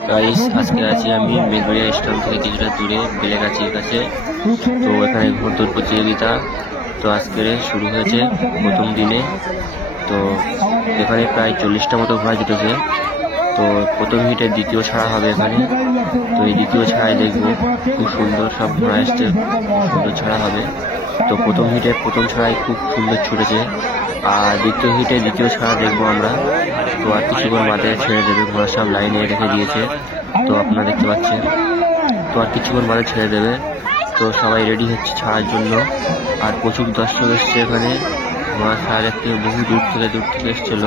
Guys, আজকে আছি আমি মেঘবাড়িয়া স্টেশন থেকে কিছুটা দূরে বেলেগাছির কাছে। তো এখানে ঘোড়দৌড় প্রতিযোগিতা তো আজকে শুরু হয়েছে প্রথম দিনে। তো এখানে প্রায় 40টা মতো ঘোড়া জুটেছে। তো প্রথম হিটে দ্বিতীয় ছাড়া হবে এখানে। তো এই দ্বিতীয় ছাড়াই দেখবো, খুব সুন্দর সব ঘোড়া এসছে, সুন্দর ছাড়া হবে। তো প্রথম হিটে প্রথম ছাড়াই খুব সুন্দর ছুটেছে, আর দ্বিতীয় হিটে দ্বিতীয় ছাড়া দেখবো আমরা। তো আর কিছুক্ষণ বাদে ছেড়ে দেবে, ঘোড়া সব লাইনে রেখে দিয়েছে, তো আপনারা দেখতে পাচ্ছেন। তো আর কিছুক্ষণ বাদে ছেড়ে দেবে। তো সবাই রেডি হচ্ছে ছাড়ার জন্য, আর প্রচুর দর্শক এসছে এখানে। ঘোড়া ছাড়া দেখতে বহু দূর থেকে এসছিল।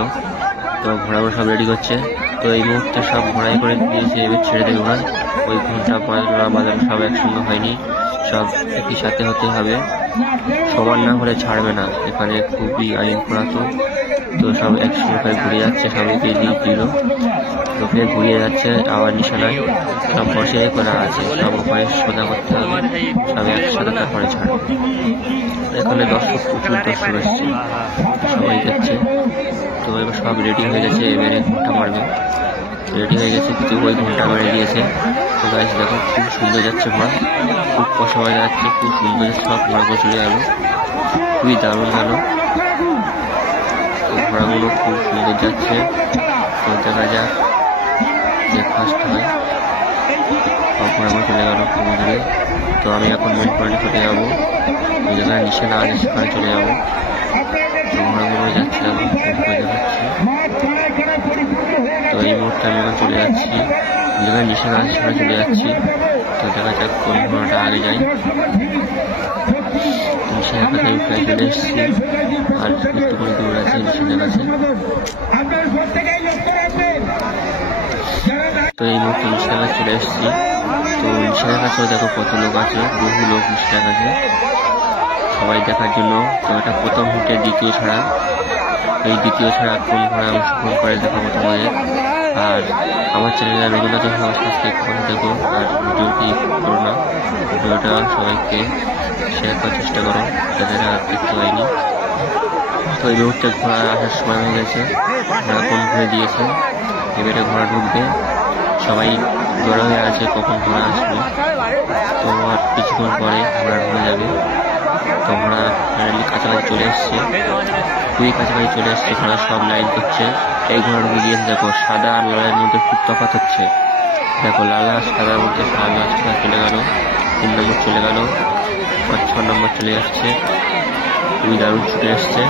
তো ঘোড়াগুলো সব রেডি করছে। তো এই মুহূর্তে সব ঘোড়াই করে দিয়েছে, এবার ছেড়ে দেবে ঘোড়া। ওই ঘন্টা বাজানো সব একসঙ্গে হয়নি, সব একই সাথে হতে হবে, সমান না হলে ছাড়বে না। এখানে খুবই আইন করা। তো সব একসঙ্গে ঘুরে যাচ্ছে, সবাইকে দিয়ে দিল। তো ফের ঘুরিয়ে যাচ্ছে, আবার নিশানায় সব বসে করা আছে, সব ওখানে সোজা করতে হবে, সব একসাথে তারপরে ছাড়বে। এখানে প্রচুর দর্শক এসছে, সবাই দেখছে। তো এবার সব রেডি হয়ে গেছে, এবারে ঘন্টা মারবে। রেডি হয়ে গেছে, কিছু ওই ঘন্টা মেরে দিয়েছে। তো গাইস দেখো, খুব সুন্দর যাচ্ছে ঘোড়া, খুব কষা হয়ে যাচ্ছে, খুব সুন্দর সব ঘোড়াগুলো চলে গেল, খুবই দারুণ গেল। তো ঘোড়াগুলো খুব সুন্দর যাচ্ছে। তো দেখা যাক যে ফার্স্ট হয়। সব ঘোড়াগুলো চলে গেল খুব দূরে। তো আমি এখন মেন পয়েন্টে চলে যাবো, ওই জায়গায় নিচে না আছে সেখানে চলে যাবো। তো ঘোড়াগুলো যাচ্ছে, খুব মজা পাচ্ছি। তো এই মুহূর্তে আমি এখন চলে যাচ্ছি, যেখানে নিচে না আছে সেখানে চলে যাচ্ছি। তো দেখা যাক কোন ঘোড়াটা আগে যায়। নিশানার কাছে আমি প্রায় চলে এসেছি, আর একটুখানি দূর আছে নিশানার কাছে। তো এই মুহূর্তে নিশানার কাছে চলে এসেছি। তো নিশানার কাছেও দেখো কত লোক আছে, বহু লোক নিশানার কাছে সবাই দেখার জন্য। তো এটা প্রথম হিটে দ্বিতীয় ছাড়া, এই দ্বিতীয় ছাড়া কোন ঘোড়া অংশগ্রহণ করে দেখাবো তোমাদের। আর আমার চ্যানেলে রবীন্দ্রনাথ সাবস্ক্রাইব করে দেবো, আর ভিডিওটি করো না, ভিডিওটা সবাইকে শেয়ার করার চেষ্টা করো যারা দেখতে পাইনি। তো এই মুহূর্তে ঘোড়া আসার সময় হয়ে গেছে, ঘোড়া কোন ঘুরে দিয়েছে, এবারে ঘোড়া ঢুকবে। সবাই জড়ো হয়ে আছে কখন ঘোড়া আসবে। তো আর কিছুক্ষণ পরে ঘোড়া ঢুকে যাবে। তো ঘোড়া কাছাকাছি চলে এসছে, খুবই কাছাকাছি চলে এসছে। ঘোড়া সব লাইন করছে। এই ঘোড়া ঢুকে গিয়েছে, দেখো সাদা আর লালের মধ্যে খুব তফাৎ হচ্ছে। দেখো লাল আর সাদার মধ্যে লাস্টটা চলে গেল, 3 নম্বর চলে গেল, 6 নম্বর চলে যাচ্ছে। খুবই দারুণ ছুটে এসছে।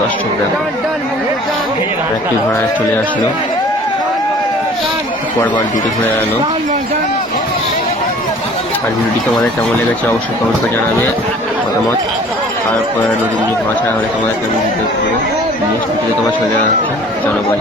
দর্শক দেখো, একটি ঘোড়া চলে আসলো, পরবার দুটো ঘোড়া গেল। আর ভিডিওটি তোমাদের কেমন লেগেছে অবশ্যই কমেন্ট করে জানাবে মতামত। আর নতুন ঘোড়া ছাড়া হলে তোমাদের কেমন ভিডিও করবো, নেক্সট ভিডিও তোমার চলে আসছে। চলো বাই।